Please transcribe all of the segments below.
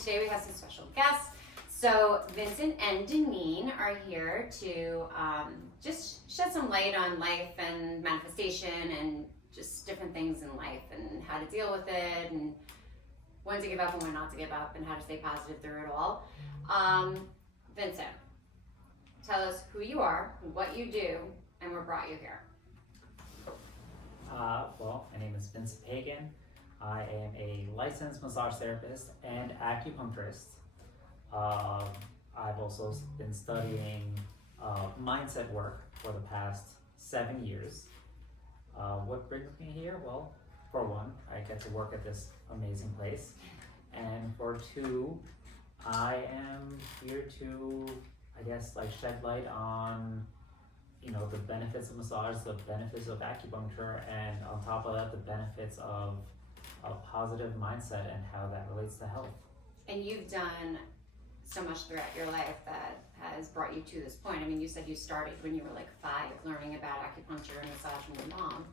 today we have some special guests. So Vincent and Deneen are here to just shed some light on life and manifestation and just different things in life and how to deal with it and when to give up and when not to give up and how to stay positive through it all. Vincent, tell us who you are, what you do, and what brought you here. Well, my name is Vincent Pagan. I am a licensed massage therapist and acupuncturist. I've also been studying mindset work for the past 7 years. What brings me here? Well, for one, I get to work at this amazing place. And for two, I am here to, shed light on the benefits of massage, the benefits of acupuncture, and on top of that, the benefits of a positive mindset and how that relates to health. And you've done so much throughout your life that has brought you to this point. I mean, you said you started when you were like 5 learning about acupuncture and massage from your mom.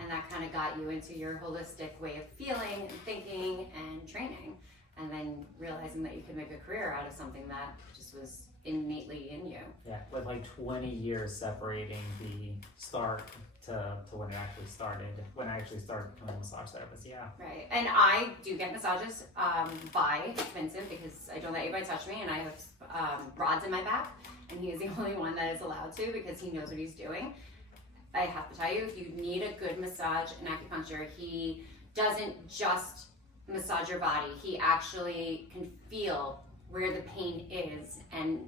And that kind of got you into your holistic way of feeling and thinking and training. And then realizing that you could make a career out of something that just was innately in you. Yeah, with like 20 years separating the start to when it actually started, when I actually started becoming a massage therapist, yeah. Right, and I do get massages by Vincent because I don't let anybody touch me and I have rods in my back and he is the only one that is allowed to because he knows what he's doing. I have to tell you, if you need a good massage and acupuncture, he doesn't just massage your body, he actually can feel where the pain is and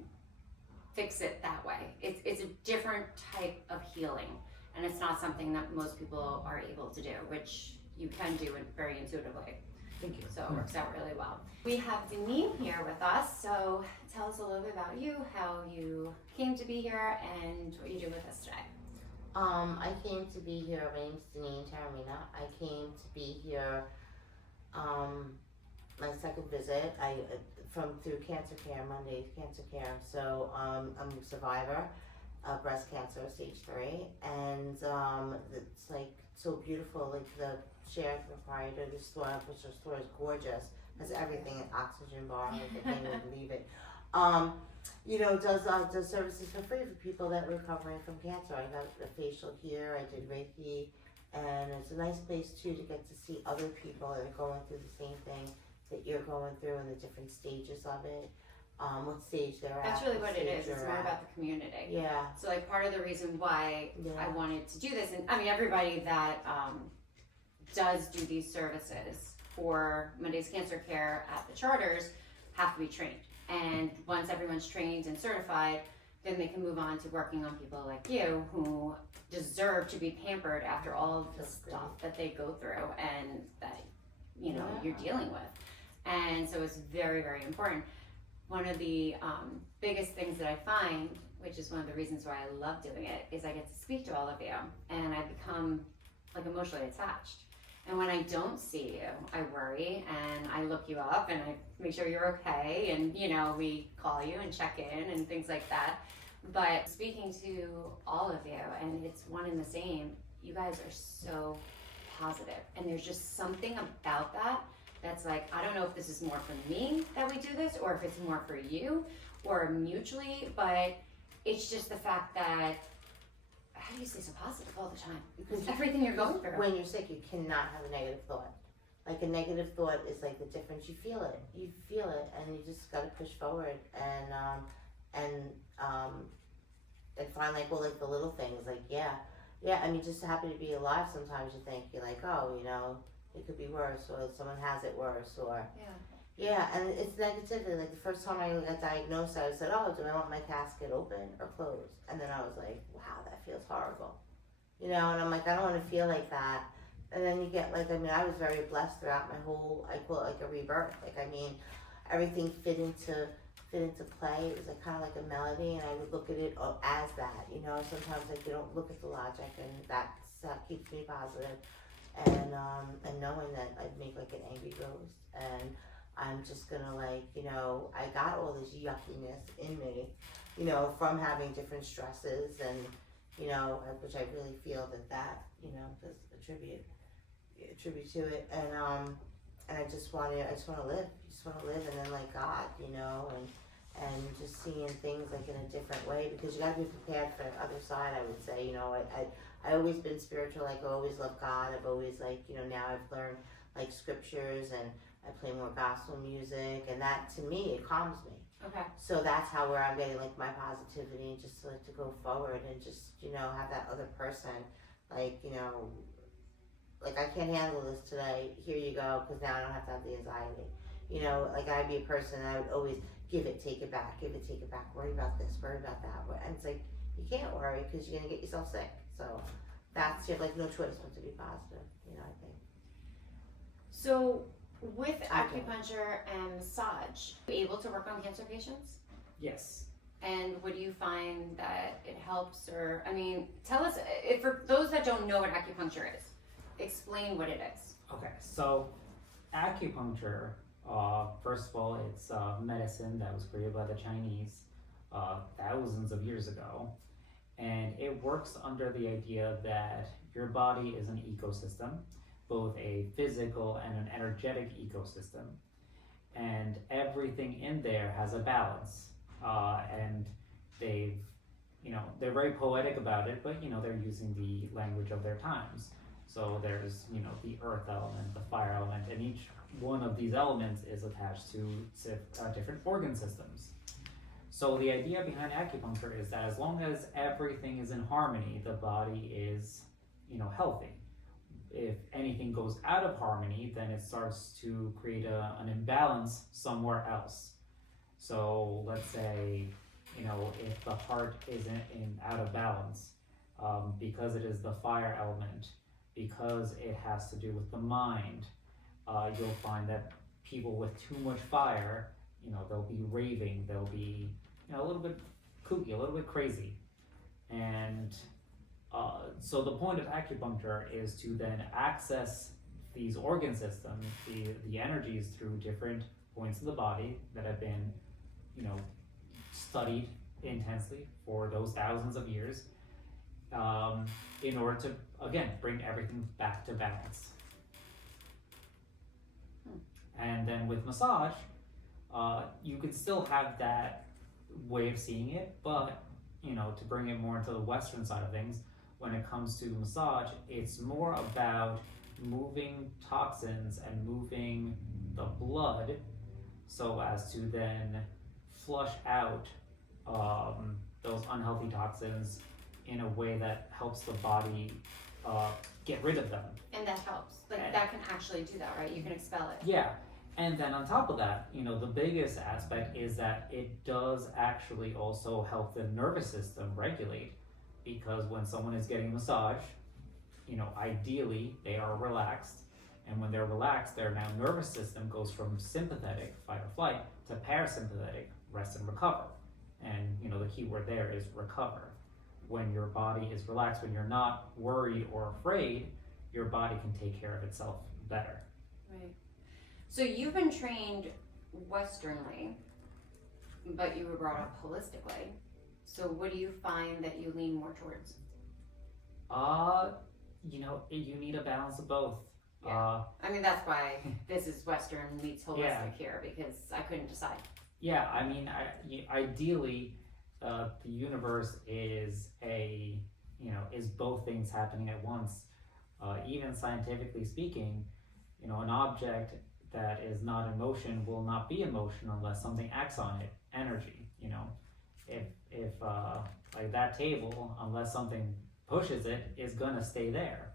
fix it that way. It's a different type of healing, and it's not something that most people are able to do, which you can do it very intuitively. Thank you. So it works out really well. We have Deneen here with us, so tell us a little bit about you, how you came to be here, and what you do with us today. I came to be here, my name's Deneen Taramina. I came to be here my second visit, through Cancer Care, Monday Cancer Care. So I'm a survivor of breast cancer, stage 3, and it's like so beautiful. Like the shared proprietor store, which the store is gorgeous, has everything, an oxygen bar, like I can't even believe it. Does services for free for people that are recovering from cancer. I got a facial here, I did Reiki, and it's a nice place too to get to see other people that are going through the same thing that you're going through and the different stages of it, what stage they're at. That's really what it is. It's more about the community. Yeah. So like part of the reason why I wanted to do this, and I mean everybody that does do these services for Monday's Cancer Care at the charters have to be trained. And once everyone's trained and certified, then they can move on to working on people like you who deserve to be pampered after all of the stuff that they go through and that you're dealing with. And so it's very, very important. One of the biggest things that I find, which is one of the reasons why I love doing it, is I get to speak to all of you and I become like emotionally attached. And when I don't see you, I worry and I look you up and I make sure you're okay. And, we call you and check in and things like that. But speaking to all of you, and it's one and the same, you guys are so positive. And there's just something about that that's like, I don't know if this is more for me that we do this or if it's more for you or mutually, but it's just the fact that, how do you stay so positive all the time? Because everything you're going through. When you're sick, you cannot have a negative thought. Like a negative thought is like the difference. You feel it, and you just got to push forward and find like the little things. Like I mean, just happy to be alive. Sometimes you think you're like, oh, it could be worse, or someone has it worse, or and it's negativity. Like the first time I got diagnosed, I said, oh, do I want my casket open or closed? And then I was like, wow, that feels horrible. And I'm like, I don't want to feel like that. And then you get I was very blessed throughout my whole, I call it like a rebirth. Everything fit into play. It was kind of like a melody, and I would look at it as that. Sometimes you don't look at the logic, and that keeps me positive. And knowing that I'd make like an angry ghost, and I'm just gonna I got all this yuckiness in me, from having different stresses, and which I really feel that does attribute to it, and I just want to live. And then like God, you know, and just seeing things like in a different way, because you got to be prepared for the other side. I would say, you know, I always been spiritual. Like I always loved God. I've always like, you know, now I've learned like scriptures, and I play more gospel music, and that to me it calms me. Okay. So that's how where I'm getting like my positivity, and just like to go forward and just, you know, have that other person, like, you know, like I can't handle this today. Here you go, because now I don't have to have the anxiety. You know, like I'd be a person I would always give it, take it back, worry about this, worry about that. And it's like, you can't worry because you're going to get yourself sick. So that's, you have like no choice but to be positive, you know, I think. So with acupuncture and massage, are you able to work on cancer patients? Yes. And would you find that it helps, or, I mean, tell us, if for those that don't know what acupuncture is, explain what it is. Okay, so acupuncture, first of all, it's medicine that was created by the Chinese thousands of years ago. And it works under the idea that your body is an ecosystem, both a physical and an energetic ecosystem. And everything in there has a balance. And they've, you know, they're very poetic about it, but, you know, they're using the language of their times. So there's, you know, the earth element, the fire element, and each one of these elements is attached to different organ systems. So the idea behind acupuncture is that as long as everything is in harmony, the body is, you know, healthy. If anything goes out of harmony, then it starts to create an imbalance somewhere else. So let's say, you know, if the heart isn't out of balance, because it is the fire element, because it has to do with the mind, you'll find that people with too much fire, you know, they'll be raving, they'll be, you know, a little bit kooky, a little bit crazy. And so the point of acupuncture is to then access these organ systems, the energies through different points of the body that have been, you know, studied intensely for those thousands of years, in order to, again, bring everything back to balance. And then with massage, you can still have that way of seeing it, but, you know, to bring it more into the Western side of things, when it comes to massage, it's more about moving toxins and moving the blood so as to then flush out those unhealthy toxins in a way that helps the body get rid of them. And that helps. Like, that can actually do that, right? You can expel it. Yeah. And then on top of that, you know, the biggest aspect is that it does actually also help the nervous system regulate, because when someone is getting a massage, you know, ideally they are relaxed, and when they're relaxed, their now nervous system goes from sympathetic, fight or flight, to parasympathetic, rest and recover. And, you know, the key word there is recover. When your body is relaxed, when you're not worried or afraid, your body can take care of itself better. Right. So you've been trained Westernly, but you were brought up holistically. So what do you find that you lean more towards? You know, you need a balance of both. Yeah. I mean, that's why this is Western meets holistic here, because I couldn't decide. Yeah, I mean, ideally, the universe is is both things happening at once. Even scientifically speaking, you know, an object that is not in motion will not be in motion unless something acts on it. Energy, you know, if like that table, unless something pushes it, is gonna stay there.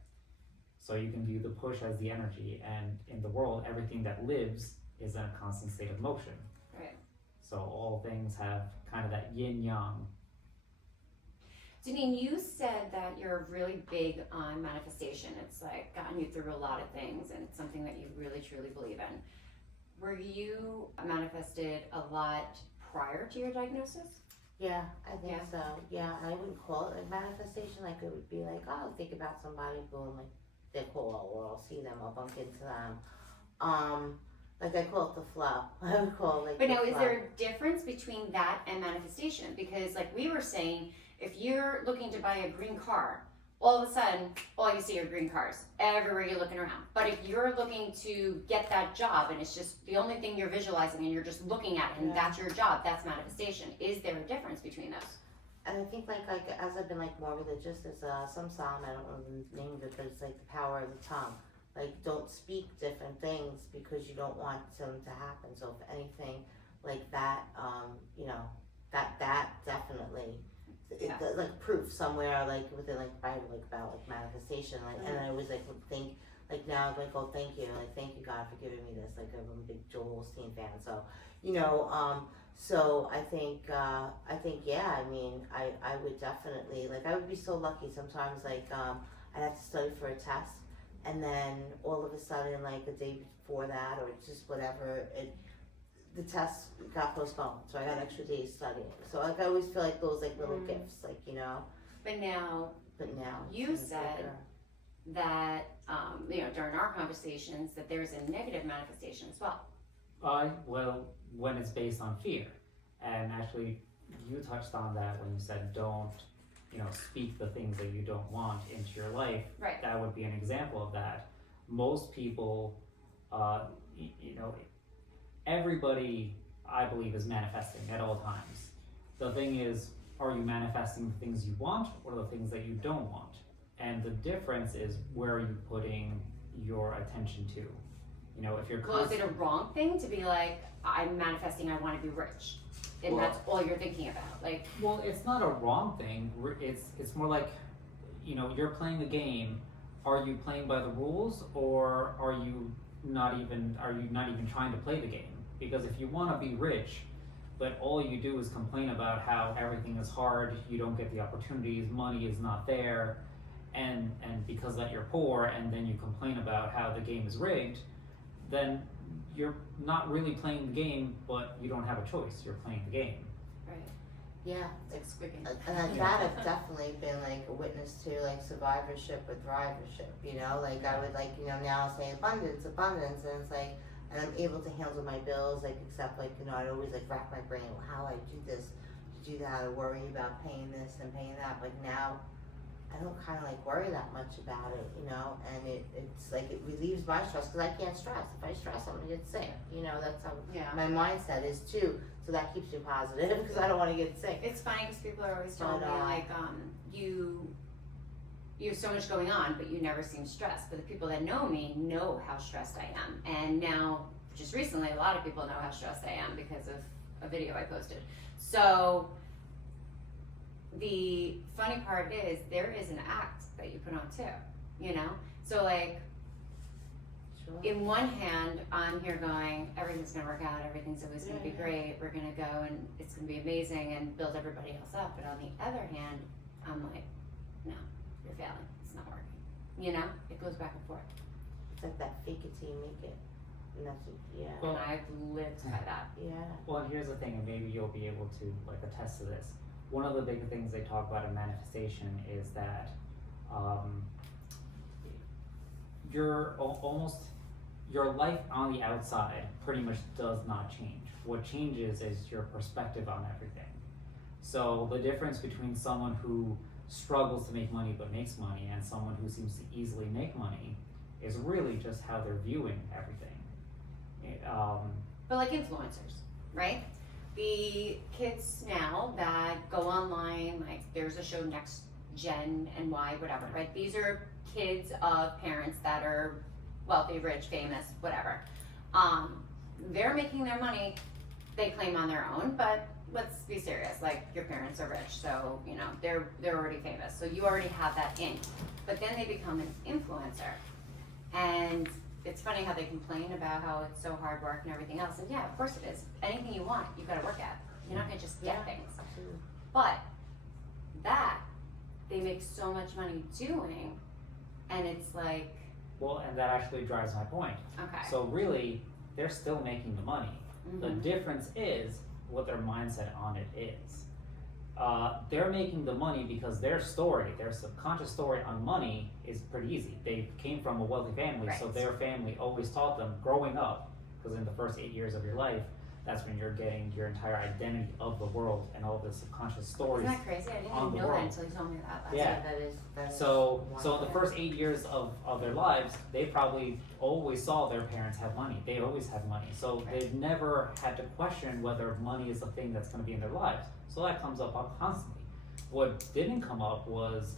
So you can view the push as the energy, and in the world, everything that lives is in a constant state of motion. Right. So all things have kind of that yin-yang. Janine, you said that you're really big on manifestation. It's like gotten you through a lot of things, and it's something that you really truly believe in. Were you manifested a lot prior to your diagnosis? Yeah, I think so. Yeah, I wouldn't call it a manifestation. Like, it would be like, oh, I'll think about somebody, boom, like they call, or I'll see them, I'll bump into them. Like I call it the flow. I would call it like. But now, is there a difference between that and manifestation? Because, like we were saying, if you're looking to buy a green car, all of a sudden, all you see are green cars everywhere you're looking around. But if you're looking to get that job and it's just the only thing you're visualizing and you're just looking at it and that's your job, that's manifestation. Is there a difference between those? And I think like as I've been like more religious, there's some psalm, I don't know the name of it, but it's like the power of the tongue. Like don't speak different things because you don't want them to happen. So if anything like that, you know, that definitely like proof somewhere like within like Bible like about like manifestation. Like and I always like would think like now I'm like, oh thank you, like thank you God for giving me this. Like I'm a big Joel Osteen fan, so you know, so I think yeah, I mean I would definitely like I would be so lucky sometimes like I'd have to study for a test and then all of a sudden like the day before that or just whatever the test got postponed, so I got extra days studying. So like I always feel like those like little gifts, like you know. But now you said that you know during our conversations that there's a negative manifestation as well. Well, when it's based on fear, and actually, you touched on that when you said don't, you know, speak the things that you don't want into your life. Right. That would be an example of that. Most people, you know, everybody, I believe, is manifesting at all times. The thing is, are you manifesting the things you want or the things that you don't want? And the difference is where are you putting your attention to? You know, if you're Well, is it a wrong thing to be like, I'm manifesting, I want to be rich, and that's all you're thinking about? Like, well, it's not a wrong thing. It's more like, you know, you're playing a game. Are you playing by the rules, or are you not even trying to play the game? Because if you want to be rich, but all you do is complain about how everything is hard, you don't get the opportunities, money is not there, and because that you're poor, and then you complain about how the game is rigged, then you're not really playing the game, but you don't have a choice. You're playing the game. right? Yeah, It's Squid Game. and like that I've definitely been like a witness to like survivorship with thrivership, you know, like I would like, you know, now say abundance, and it's like, and I'm able to handle my bills, like except like, you know, I'd always like rack my brain, well, how I do this, to do that, or worry about paying this and paying that, like now, I don't kind of like worry that much about it, you know, and it's like it relieves my stress because I can't stress. If I stress, I'm gonna get sick, you know. That's how my mindset is too. So that keeps me positive because I don't want to get sick. It's funny because people are always telling me like, you have so much going on, but you never seem stressed. But the people that know me know how stressed I am, and now just recently, a lot of people know how stressed I am because of a video I posted. So the funny part is there is an act that you put on too, you know? So like, in one hand, I'm here going, everything's gonna work out, everything's always gonna be great, we're gonna go and it's gonna be amazing and build everybody else up. But on the other hand, I'm like, no, you're failing, it's not working. You know, it goes back and forth. It's like that fake it till you make it. And that's yeah. And I've lived by that. Yeah. Well, here's the thing, and maybe you'll be able to like attest to this. One of the big things they talk about in manifestation is that your life on the outside pretty much does not change. What changes is your perspective on everything. So the difference between someone who struggles to make money but makes money and someone who seems to easily make money is really just how they're viewing everything. But like influencers, right? The kids now that go online, like there's a show Next Gen and Y, whatever, right? These are kids of parents that are wealthy, rich, famous, whatever. They're making their money, they claim on their own, but let's be serious, like your parents are rich, so you know, they're already famous, so you already have that in. But then they become an influencer. And it's funny how they complain about how it's so hard work and everything else. And yeah, of course it is. Anything you want, you've got to work at. You're not going to just get things. But that, they make so much money doing, and it's like... Well, and that actually drives my point. Okay. So really, they're still making the money. Mm-hmm. The difference is what their mindset on it is. They're making the money because their story, their subconscious story on money is pretty easy. They came from a wealthy family, right. So their family always taught them growing up, because in the first 8 years of your life, that's when you're getting your entire identity of the world and all the subconscious stories. Isn't that crazy? I didn't on even the know that world. until you told me that last Yeah. night. That is So in the wonderful. first 8 years of their lives, they probably always saw their parents have money. They always had money. So they've never had to question whether money is the thing that's going to be in their lives. So that comes up constantly. What didn't come up was,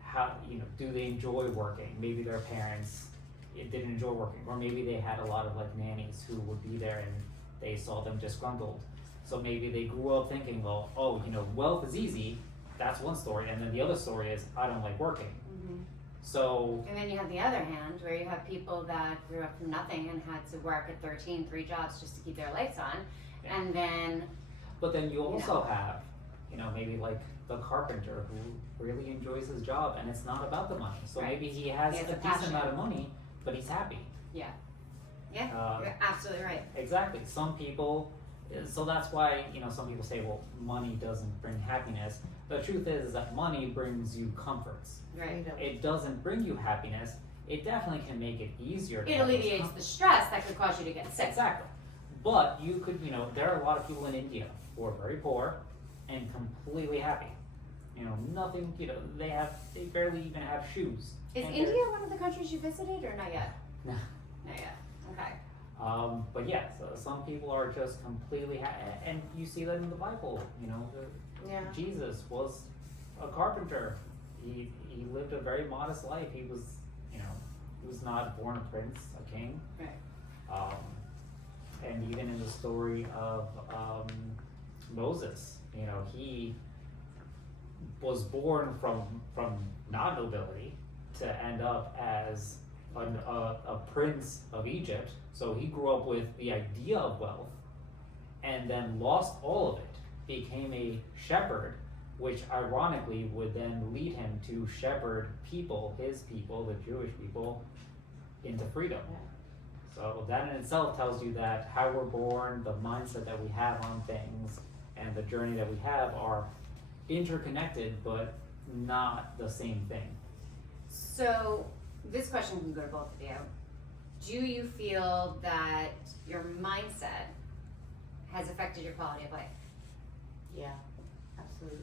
how, do they enjoy working? Maybe their parents didn't enjoy working, or maybe they had a lot of like nannies who would be there and they saw them disgruntled. So maybe they grew up thinking, well, wealth is easy. That's one story, and then the other story is I don't like working. Mm-hmm. So And then you have the other hand where you have people that grew up from nothing and had to work at 13, 3 jobs just to keep their lights on. Yeah. And then, but then you also have, maybe like the carpenter who really enjoys his job and it's not about the money. So Right. maybe he has He has a a decent passion. amount of money, but he's happy. yeah, Uh, you're absolutely right. Exactly. Some people, so that's why, some people say, well, money doesn't bring happiness. The truth is that money brings you comforts. Right. Freedom. It doesn't bring you happiness. It definitely can make it easier to It have those alleviates comforts. the stress that could cause you to get sick. Exactly. But you could, there are a lot of people in India who are very poor and completely happy. Nothing, they barely even have shoes. Is And India one of the countries you visited or not yet? No. Not yet. Okay. But yeah, so some people are just completely and you see that in the Bible. Yeah. Jesus was a carpenter. He lived a very modest life. He was, he was not born a prince, a king. Right. And even in the story of Moses, he was born from not nobility to end up as a prince of Egypt. So he grew up with the idea of wealth and then lost all of it, became a shepherd, which ironically would then lead him to shepherd his people, the Jewish people, into freedom. So that in itself tells you that how we're born, the mindset that we have on things, and the journey that we have are interconnected, but not the same thing. So this question can go to both of you. Do you feel that your mindset has affected your quality of life? Yeah, absolutely.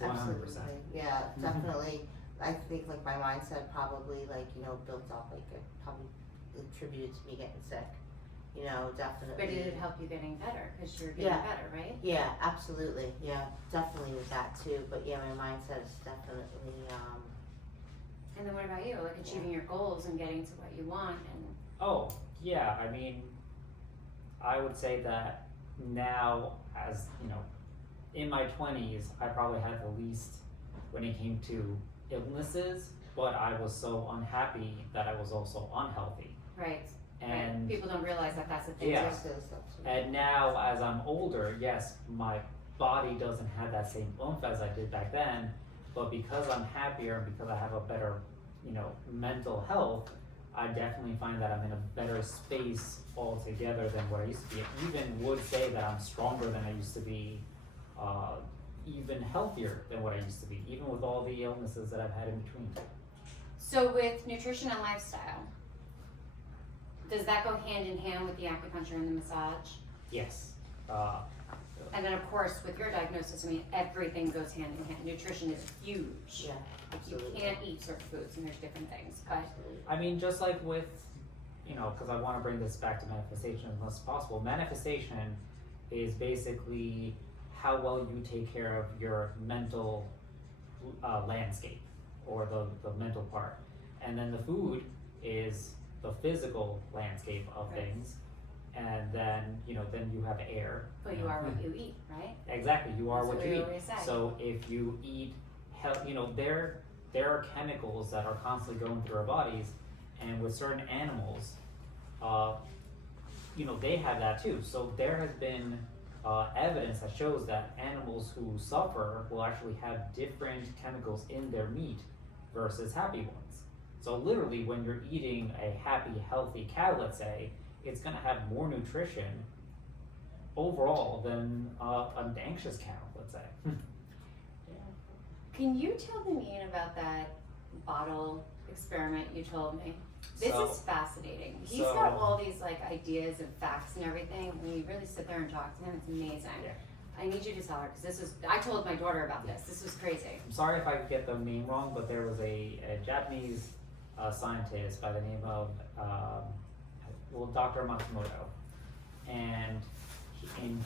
100%. Absolutely. Yeah, definitely. I think like my mindset probably built up it probably attributed to me getting sick. Definitely. But did it help you getting better? Because you're getting better, right? Yeah, absolutely. Yeah, definitely with that too. But yeah, my mindset is definitely And then what about you? Like achieving your goals and getting to what you want and Oh, yeah, I would say that now, as in my 20s, I probably had the least when it came to illnesses, but I was so unhappy that I was also unhealthy. right. And right. People don't realize that that's a thing. Yeah. too. And now, as I'm older, yes, my body doesn't have that same oomph as I did back then, but because I'm happier and because I have a better, mental health, I definitely find that I'm in a better space altogether than what I used to be. I even would say that I'm stronger than I used to be, even healthier than what I used to be, even with all the illnesses that I've had in between. So with nutrition and lifestyle, does that go hand in hand with the acupuncture and the massage? Yes. And then of course with your diagnosis, everything goes hand in hand. Nutrition is huge. Yeah, You absolutely. can't eat certain foods and there's different things. But Absolutely. Just like with, because I want to bring this back to manifestation as much as possible. Manifestation is basically how well you take care of your mental landscape or the mental part. And then the food is the physical landscape of Right. things. And then, then you have air. but you are what you eat, right? Exactly, you are That's what what you we eat. always say. So if you eat, there are chemicals that are constantly going through our bodies, and with certain animals, they have that too. So there has been evidence that shows that animals who suffer will actually have different chemicals in their meat versus happy ones. So literally, when you're eating a happy, healthy cow, let's say, it's going to have more nutrition overall than an anxious cow, let's say. Can you tell me Ian about that bottle experiment you told me. This So- is fascinating. He's so- got all these like ideas and facts and everything. When you really sit there and talk to him, it's amazing. Yeah. I need you to tell her because this is. I told my daughter about this. This was crazy. I'm sorry if I get the name wrong, but there was a Japanese scientist by the name of Dr. Matsumoto, and in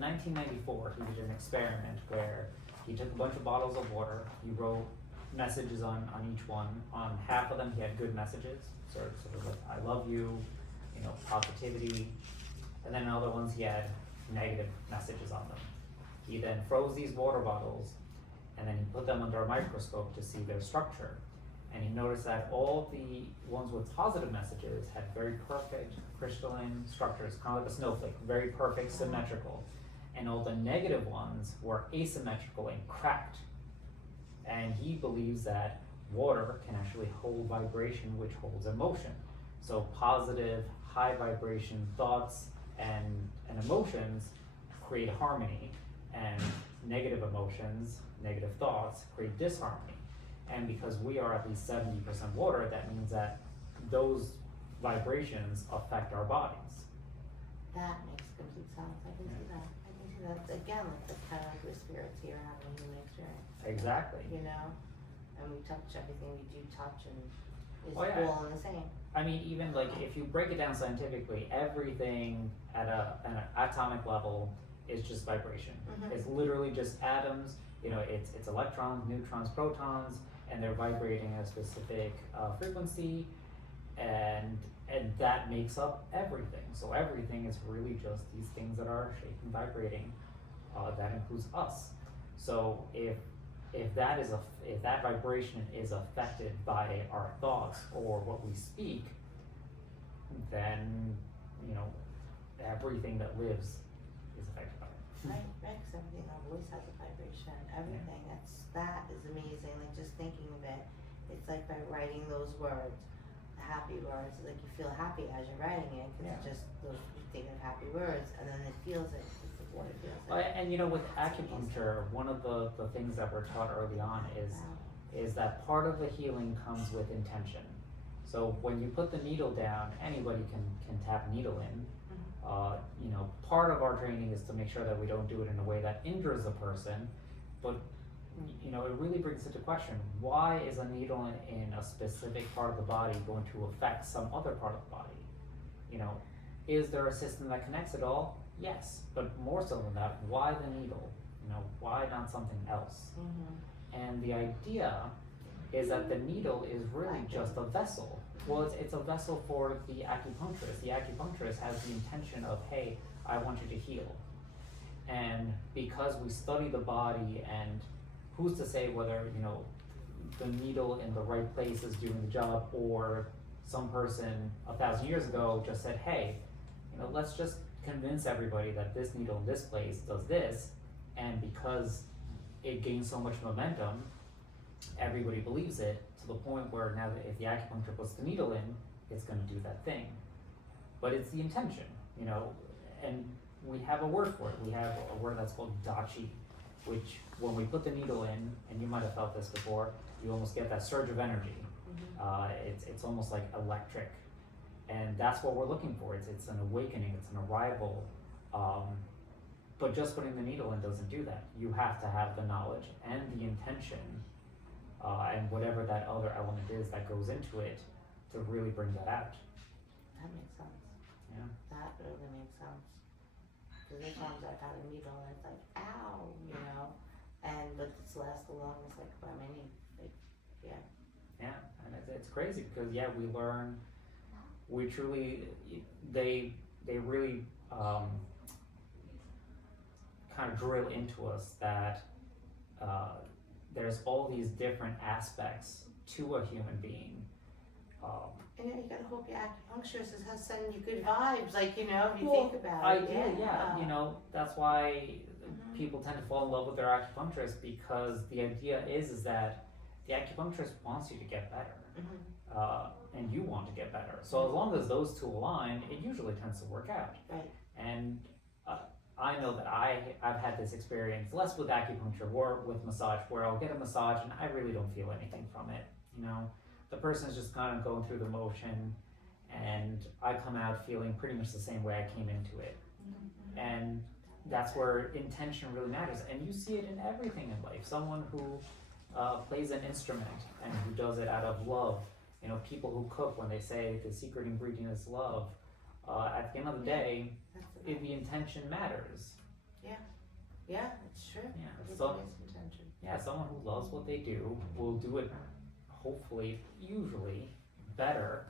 1994 he did an experiment where he took a bunch of bottles of water. He wrote messages on each one. On half of them he had good messages, sort of like I love you, positivity, and then in other ones he had negative messages on them. He then froze these water bottles and then he put them under a microscope to see their structure. And he noticed that all the ones with positive messages had very perfect crystalline structures, kind of like a snowflake, very perfect, symmetrical. And all the negative ones were asymmetrical and cracked. And he believes that water can actually hold vibration, which holds emotion. So positive, high vibration thoughts and emotions create harmony, and negative emotions, negative thoughts create disharmony. And because we are at least 70% water, that means that those vibrations affect our bodies. That makes complete sense. I can see that. I can see that. Again, like the kind of like we're spirits here having a human experience. Exactly. And we touch everything we do touch, and it's Oh, yeah. all in the same. I mean, even like if you break it down scientifically, everything at an atomic level is just vibration. Mhm. It's literally just atoms. It's electrons, neutrons, protons, and they're vibrating at a specific frequency, and that makes up everything. So everything is really just these things that are shaking, vibrating. That includes us. So if that vibration is affected by our thoughts or what we speak, then everything that lives is affected by it. Right, because everything, our voice has a vibration, everything. That is amazing. Like just thinking of it, it's like by writing those words, the happy words. Like you feel happy as you're writing it because it's just those you're thinking of happy words, and then it feels it. It's the water feels it. And with acupuncture, one of the things that we're taught early on is that part of the healing comes with intention. So when you put the needle down, anybody can tap a needle in. Part of our training is to make sure that we don't do it in a way that injures the person, but it really brings into question, why is a needle in a specific part of the body going to affect some other part of the body? Is there a system that connects it all? Yes, but more so than that, why the needle? Why not something else? And the idea is that the needle is really just a vessel. Well, it's a vessel for the acupuncturist. The acupuncturist has the intention of, hey, I want you to heal. And because we study the body, and who's to say whether, the needle in the right place is doing the job, or some person 1,000 years ago just said, hey, let's just convince everybody that this needle in this place does this, and because it gains so much momentum, everybody believes it, to the point where now that if the acupuncture puts the needle in, it's going to do that thing. But it's the intention, and we have a word for it. We have a word that's called dachi, which when we put the needle in, and you might have felt this before, you almost get that surge of energy. It's almost like electric, and that's what we're looking for. It's an awakening, it's an arrival, but just putting the needle in doesn't do that. You have to have the knowledge and the intention, and whatever that other element is that goes into it to really bring that out. That makes sense. Yeah. That really makes sense. Because there's times I've had a needle and it's like, ow, but it's the longest, like by my knee. Yeah, and it's crazy because we learn, we truly, they really kind of drill into us that there's all these different aspects to a human being. And you gotta hope your acupuncturist has sending you good vibes, if you Well, think about it. Ideally, that's why people tend to fall in love with their acupuncturist, because the idea is that the acupuncturist wants you to get better, and you want to get better. So as long as those two align, it usually tends to work out. Right. And I know that I've had this experience, less with acupuncture, more with massage, where I'll get a massage and I really don't feel anything from it. the person is just kind of going through the motion, and I come out feeling pretty much the same way I came into it. And that's where intention really matters. And you see it in everything in life. Someone who plays an instrument and who does it out of love. You know, people who cook, when they say the secret ingredient is love, at the end of the day, the intention matters. Yeah, it's true. Yeah. It's So, always intention. yeah, someone who loves what they do will do it, hopefully, usually, better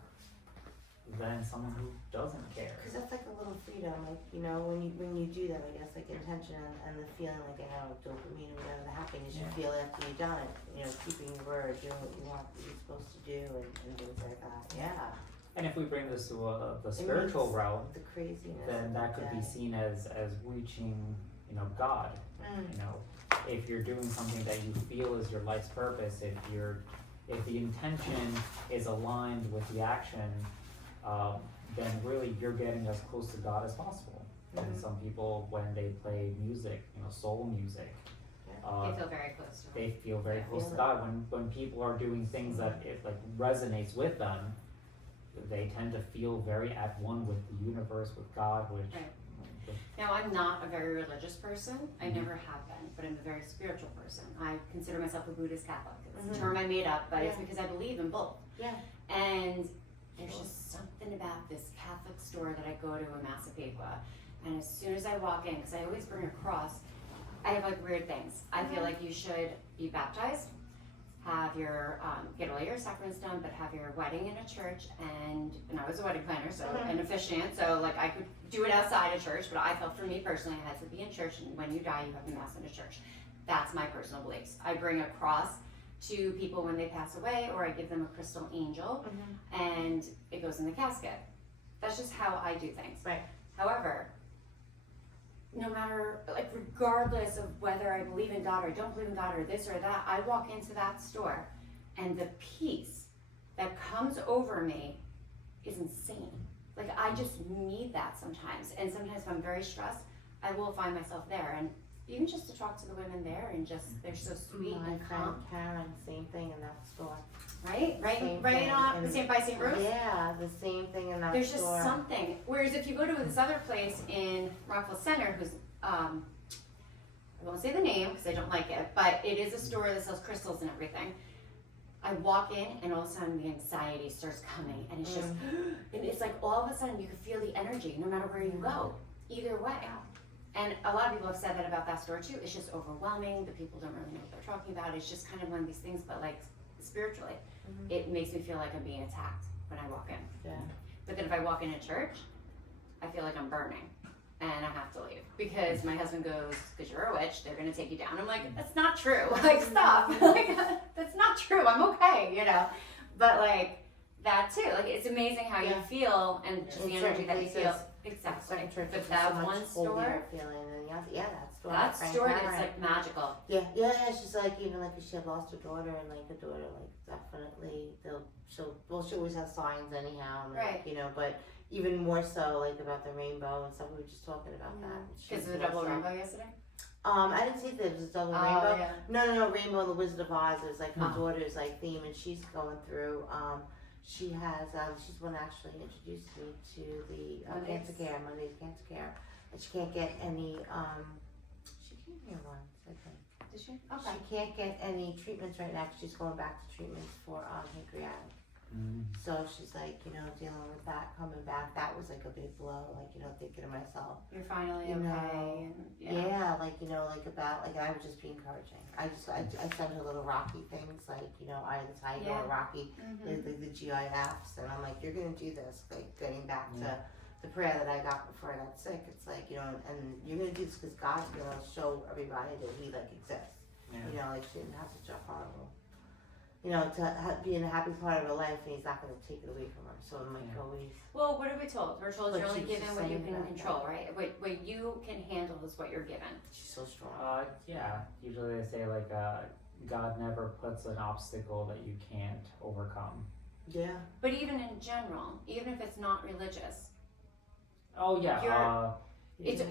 than someone who doesn't care. Because that's like a little freedom, like, you know, when you do that, I guess, like intention and the feeling, like, I know, dopamine or whatever, the happiness you feel after you've done it, you know, keeping your word, doing what you want, what you're supposed to do, and things like that. Yeah. And if we bring this to the spiritual realm, The craziness. then that could be seen as reaching, you know, God. You know, if you're doing something that you feel is your life's purpose, if the intention is aligned with the action, then really you're getting as close to God as possible. And some people, when they play music, you know, soul music, They feel very close to it. they feel very close to God. When people are doing things that it like resonates with them, they tend to feel very at one with the universe, with God, which. Right. Now, I'm not a very religious person. I never have been, but I'm a very spiritual person. I consider myself a Buddhist Catholic. It's a term I made up, but it's because I believe in both. Yeah. And there's just something about this Catholic store that I go to in Massapequa. And as soon as I walk in, because I always bring a cross, I have like weird things. I feel like you should be baptized, have your, get all your sacraments done, but have your wedding in a church. And I was a wedding planner, so an officiant, so like I could do it outside a church, but I felt for me personally, I had to be in church, and when you die, you have the mass in a church. That's my personal beliefs. I bring a cross to people when they pass away, or I give them a crystal angel, and it goes in the casket. That's just how I do things. Right. However, no matter, like, regardless of whether I believe in God or don't believe in God or this or that, I walk into that store and the peace that comes over me is insane. Like, I just need that sometimes. And sometimes if I'm very stressed, I will find myself there. And even just to talk to the women there and just, they're so sweet My and friend calm. Karen, same thing in that store. Right? Same Right thing. on the And- same by St. Rose? Yeah, the same thing in that There's just store. something. Whereas if you go to this other place in Rockville Center, who's, I won't say the name because I don't like it, but it is a store that sells crystals and everything. I walk in and all of a sudden the anxiety starts coming, and it's just, and it's like all of a sudden you can feel the energy no matter where you go, either way. And a lot of people have said that about that store too. It's just overwhelming. The people don't really know what they're talking about. It's just kind of one of these things, but like spiritually, it makes me feel like I'm being attacked when I walk in. Yeah. But then if I walk in a church, I feel like I'm burning and I have to leave because my husband goes, because you're a witch, they're going to take you down. I'm like, that's not true. Like, stop. Like, that's not true. I'm okay, you know. But like that too, like it's amazing how you feel and just the energy that you feel. Exactly. But that one store, feeling, and that store. that Frank store Karen. is like magical. Yeah. She's like, even like if she had lost her daughter, and like her daughter, like definitely she always has signs anyhow, and, Right. like, you know, but even more so like about the rainbow and stuff. We were just talking about that. Because of the double rainbow yesterday? I didn't see that it was a double Oh, rainbow. yeah. No, Rainbow and the Wizard of Oz. It was like her daughter's like theme, and she's going through. She has. She's one actually introduced me to the cancer care, Monday's Cancer Care, and she can't get any. She came here once, I think. Did she? Okay. She can't get any treatments right now. 'Cause she's going back to treatments for pancreatic. So she's like, you know, dealing with that, coming back. That was like a big blow. Like, you know, thinking to myself. You're finally You okay. know, And, like, you know, like about, like, I would just be encouraging. I send her little Rocky things, like, you know, Eye of the Tiger or Rocky, the GIFs, and I'm like, you're gonna do this, like, getting back to the prayer that I got before I got sick. It's like, you know, and you're gonna do this because God's gonna show everybody that He, like, exists. You know, like, she didn't have such a horrible, you know, to be in a happy part of her life, and He's not gonna take it away from her. So I'm like, always. well, what are we told? We're told But you're only she was given just what you saying can that, control, right? What you can handle is what you're given. She's so strong. Yeah. Usually they say like God never puts an obstacle that you can't overcome. Yeah. But even in general, even if it's not religious, Oh yeah.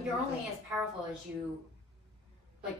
you're only as powerful as you, like,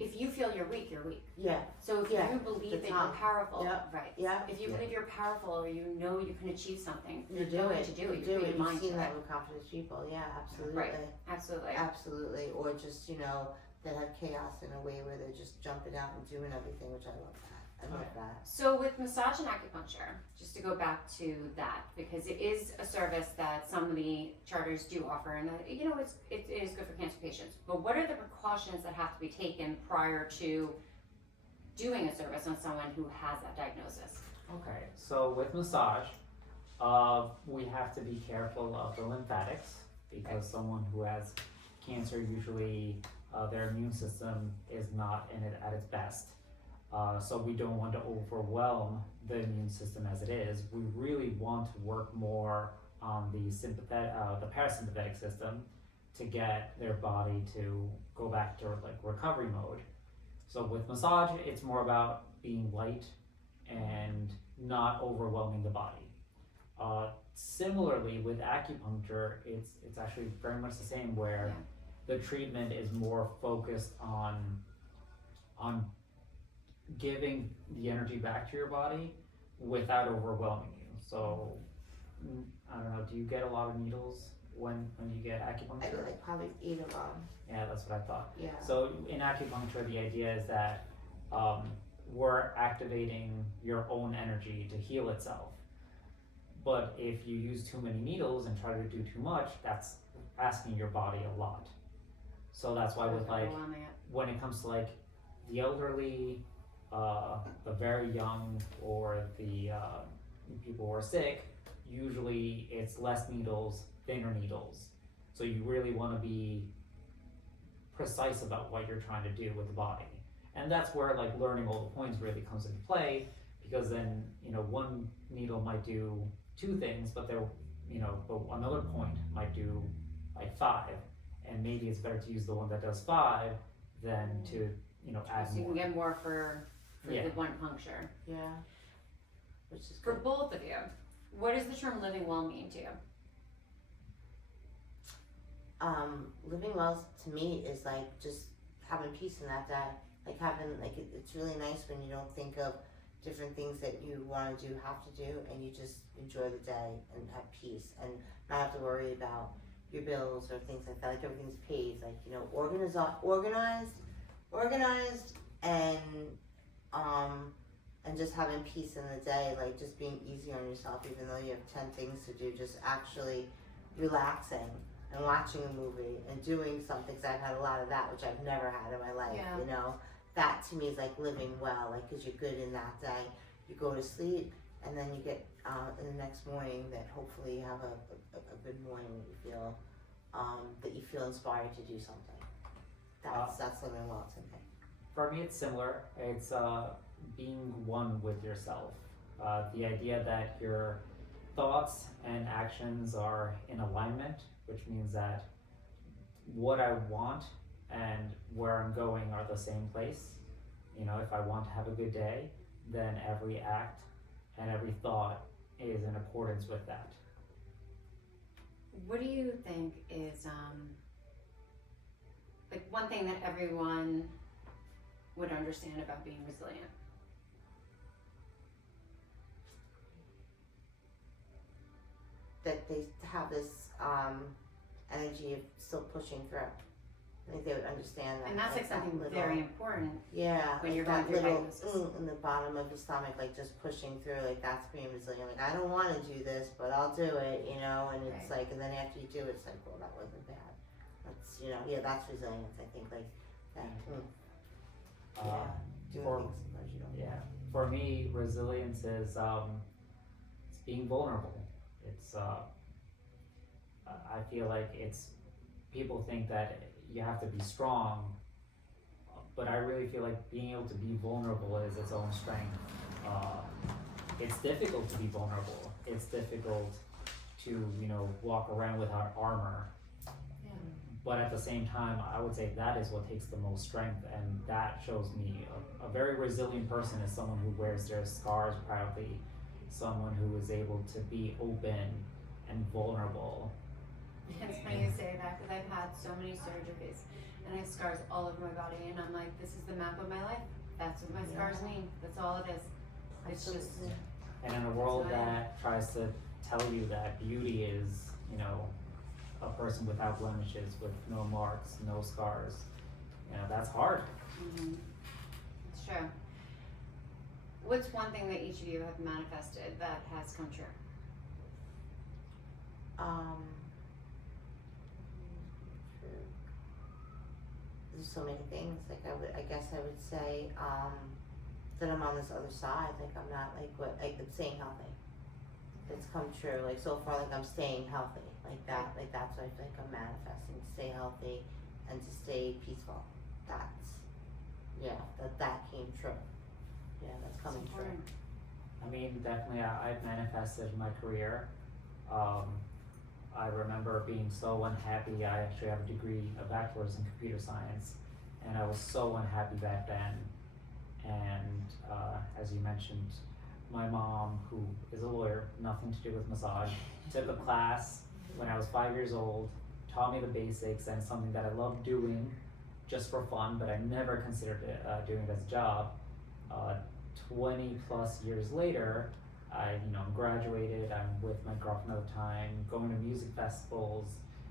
if you feel you're weak, you're weak. Yeah. So if Yeah, you believe the that time. you're powerful, Yep. right? Yeah. If you Yeah. believe you're powerful, or you know you can achieve something, You you're do going it. to do You it. do You put it. your mind You've seen to that it. with confident people. Yeah, absolutely. Right. Absolutely. Absolutely. Or just, you know, that have chaos in a way where they're just jumping out and doing everything, which I love that. I love that. So with massage and acupuncture, just to go back to that, because it is a service that some of the charters do offer, and you know it is good for cancer patients. But what are the precautions that have to be taken prior to doing a service on someone who has that diagnosis? Okay, so with massage, we have to be careful of the lymphatics because someone who has cancer usually their immune system is not in it at its best. So we don't want to overwhelm the immune system as it is. We really want to work more on the parasympathetic system to get their body to go back to like recovery mode. So with massage, it's more about being light and not overwhelming the body. Similarly, with acupuncture, it's actually very much the same, where the treatment is more focused on giving the energy back to your body without overwhelming you. So I don't know, do you get a lot of needles when you get I acupuncture? get like probably 8 of them. Yeah, that's what I thought. Yeah. So in acupuncture, the idea is that we're activating your own energy to heal itself. But if you use too many needles and try to do too much, that's asking your body a lot. So that's why with like, when it comes to like the elderly, the very young, or the people who are sick, usually it's less needles, thinner needles. So you really want to be precise about what you're trying to do with the body. And that's where like learning all the points really comes into play, because then, you know, one needle might do 2 things, but but another point might do like 5, and maybe it's better to use the one that does 5 than to, add So you more. can get more for Yeah. the one puncture. Yeah. Which is For good. both of you, what does the term living well mean to you? Living well to me is like just having peace in that day. Like having, like, it's really nice when you don't think of different things that you want to do, have to do, and you just enjoy the day and have peace and not have to worry about your bills or things like that. Like everything's paid, like, organized, and just having peace in the day, like just being easy on yourself, even though you have 10 things to do, just actually relaxing and watching a movie and doing something. Cause I've had a lot of that, which I've never had in my life. Yeah. That to me is like living well, like, cause you're good in that day. You go to sleep, and then you get in the next morning that hopefully you have a good morning that you feel inspired to do something. That's living well to me. For me, it's similar. It's being one with yourself. The idea that your thoughts and actions are in alignment, which means that what I want and where I'm going are the same place. If I want to have a good day, then every act and every thought is in accordance with that. What do you think is like one thing that everyone would understand about being resilient? That they have this energy of still pushing through. I think they would understand that. And that's like something very important. Yeah, when like you're that going through little diagnosis. in the bottom of your stomach, like just pushing through, like that's being resilient. Like, I don't want to do this, but I'll do it, and it's like, and then after you do it, it's like, well, that wasn't bad. That's, that's resilience, I think, like that. Doing for- things sometimes you don't. Yeah, for me, resilience is it's being vulnerable. It's I feel like it's, people think that you have to be strong, but I really feel like being able to be vulnerable is its own strength. It's difficult to be vulnerable. It's difficult to walk around without armor. Yeah. But at the same time, I would say that is what takes the most strength, and that shows me a very resilient person is someone who wears their scars proudly, someone who is able to be open and vulnerable. It's funny you say that because I've had so many surgeries, And I have scars all over my body, and I'm like, this is the map of my life. That's what my scars mean. That's all it is. It's just. And in a world That's why- that tries to tell you that beauty is, you know, a person without blemishes, with no marks, no scars, you know, that's hard. Mm-hmm. It's true. What's one thing that each of you have manifested that has come true? There's so many things. Like I guess I would say that I'm on this other side. Like I'm not like I'm staying healthy. It's come true. Like so far, like I'm staying healthy. Like that. Like that's what I feel like I'm manifesting. To stay healthy and to stay peaceful. That's that came true. Yeah, that's coming true. I mean, definitely, I've manifested my career. I remember being so unhappy. I actually have a degree, a bachelor's in computer science, and I was so unhappy back then. And as you mentioned, my mom, who is a lawyer, nothing to do with massage, took a class when I was 5 years old, taught me the basics, and something that I loved doing just for fun, but I never considered it, doing it as a job. 20 plus years later, I'm graduated, I'm with my girlfriend at the time, going to music festivals,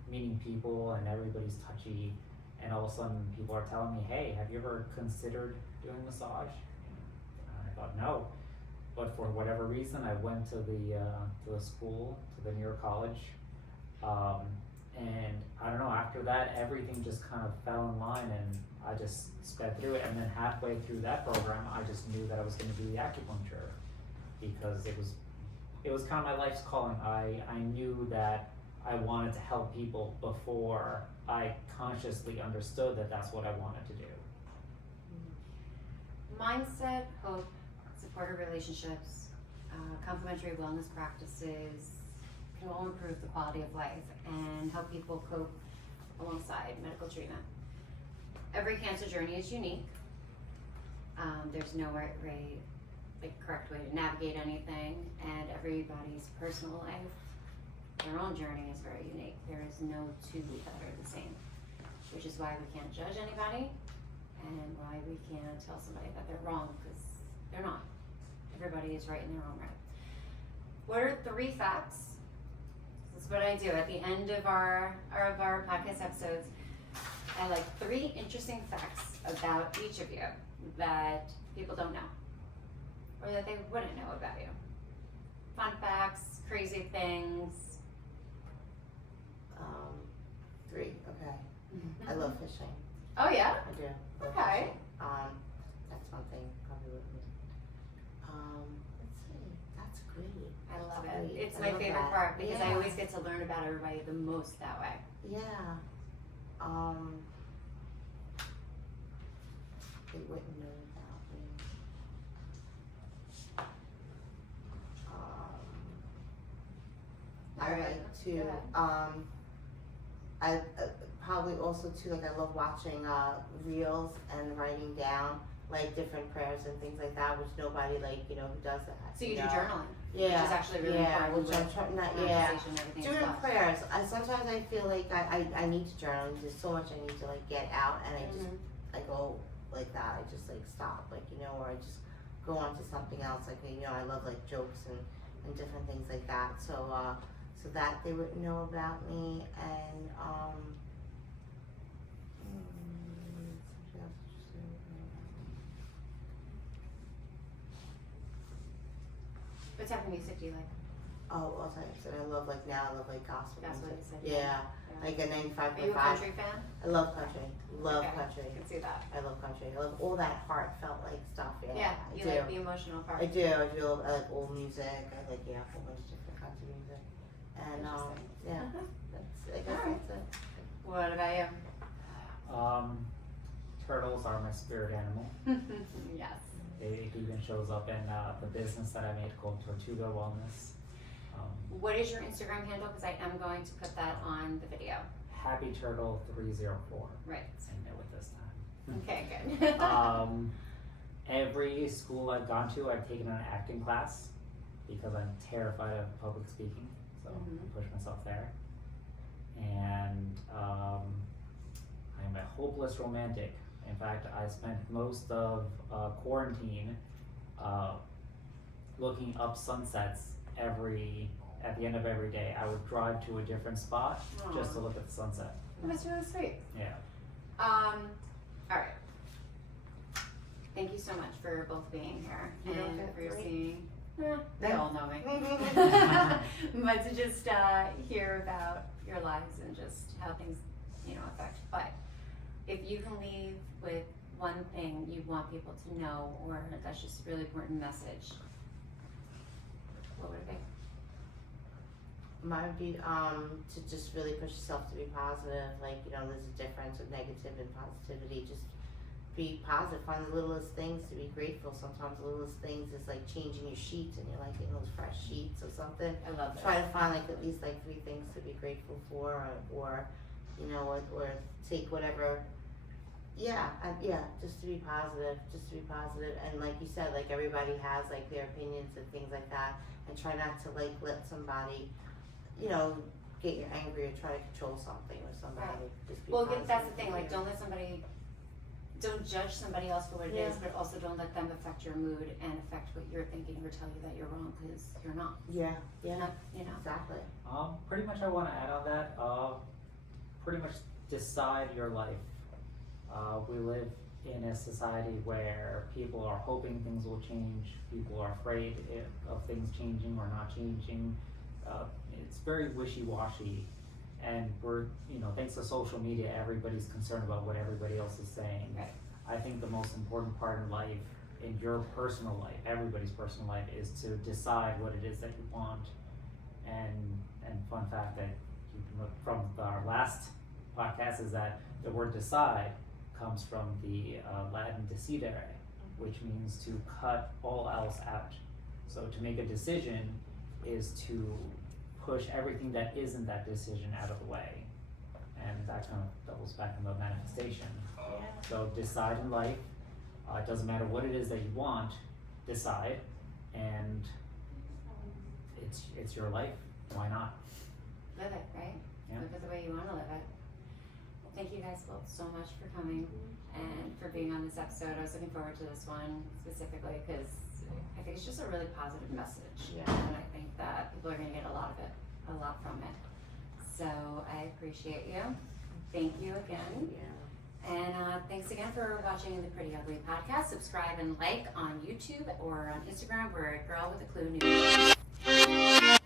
meeting people, and everybody's touchy, and all of a sudden people are telling me, hey, have you ever considered doing massage? And I thought, no. But for whatever reason, I went to the school, to the New York College, and I don't know, after that, everything just kind of fell in line, and I just sped through it. And then halfway through that program, I just knew that I was going to do the acupuncture, because it was kind of my life's calling. I knew that I wanted to help people before I consciously understood that that's what I wanted to do. Mindset, hope, supportive relationships, complementary wellness practices can all improve the quality of life and help people cope alongside medical treatment. Every cancer journey is unique. There's no correct way to navigate anything, and everybody's personal life, their own journey is very unique. There is no two that are the same, which is why we can't judge anybody and why we can't tell somebody that they're wrong, because they're not. Everybody is right in their own right. What are 3 facts? This is what I do at the end of our podcast episodes. I like 3 interesting facts about each of you that people don't know, or that they wouldn't know about you. Fun facts, crazy things. 3. Okay. I love fishing. Oh yeah? I do. Love Okay. fishing. That's one thing probably with me. Let's see. That's great. I love That's it. great. It's I my love favorite that. part, because I Yeah. always get to learn about everybody the most that way. Yeah. They wouldn't know about me. I Alright, like to, go ahead. I probably also too, like I love watching reels and writing down like different prayers and things like that, which nobody who does that. So you do know? journaling, Yeah. which is actually really Yeah, important. which I'm with trying, yeah. manifestation and everything as Doing well. prayers. Sometimes I feel like I need to journal. There's so much I need to get out, and I just I go like that. I just stop, or I just go on to something else. I love jokes and different things like that. So so that they wouldn't know about me, and something else interesting. What type of music do you like? Oh, also I said I love now. I love gospel That's what music. you said. Yeah, like a 95.5. Are you a country fan? I love country. Love Okay. country. I can see that. I love country. I love all that heartfelt stuff. Yeah, Yeah, I you do. like the emotional part. I do. I do. I like old music. I like a whole bunch of different kinds of music. And Interesting. yeah, I guess Alright. that's it. What about you? Turtles are my spirit animal. Yes. It even shows up in the business that I made called Tortuga Wellness. What is your Instagram handle? Because I am going to put that on the video. Happy Turtle 304. Right. I know it this time. Okay, good. Every school I've gone to, I've taken an acting class because I'm terrified of public speaking, so Mhm. I push myself there. And I I'm a hopeless romantic. In fact, I spent most of quarantine looking up sunsets at the end of every day. I would drive to a different spot just to look at the sunset. That's really sweet. Yeah. All right. Thank you so much for both being here and for seeing. They all know me. But to just hear about your lives and just how things, affect. But if you can leave with one thing you want people to know, or that's just a really important message, what would it be? Mine would be to just really push yourself to be positive. Like, there's a difference with negative and positivity. Just be positive. Find the littlest things to be grateful. Sometimes the littlest things is like changing your sheets and you're like getting those fresh sheets or something. I love that. Try to find like at least like 3 things to be grateful for, or take whatever. Just to be positive. Just to be positive. And like you said, like everybody has like their opinions and things like that. And try not to like let somebody, get you angry or try to control something or somebody. Right. Just be Well, positive. that's the thing. Like, don't judge somebody else for what it is, but also don't let them affect your mood and affect what you're thinking or tell you that you're wrong, because you're not. Yeah. Exactly. Pretty much I want to add on that, pretty much decide your life. We live in a society where people are hoping things will change, people are afraid of things changing or not changing. It's very wishy-washy, and we're, thanks to social media, everybody's concerned about what everybody else is saying. Right. I think the most important part in life, in your personal life, everybody's personal life, is to decide what it is that you want. And fun fact that from our last podcast is that the word decide comes from the Latin decidere, which means to cut all else out. So to make a decision is to push everything that isn't that decision out of the way. And that kind of doubles back on the manifestation. So decide in life. It doesn't matter what it is that you want, decide, and it's your life. Why not? Live it, right? Yeah. Live it the way you want to live it. Well, thank you guys both so much for coming and for being on this episode. I was looking forward to this one specifically because I think it's just a really positive message. Yeah. And I think that people are going to get a lot from it. So I appreciate you. Thank you again. Yeah. And thanks again for watching the Pretty Ugly Podcast. Subscribe and like on YouTube or on Instagram. We're at Girl with a Clue News.